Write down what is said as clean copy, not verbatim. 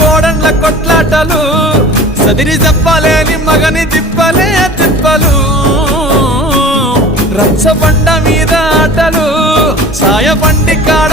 కోడండ్ల కొట్లాటలు సదిరి చెప్పలేని మగని తిప్పలే తిప్పలు రచ్చబండ మీద ఆటలు సాయబండి కాడ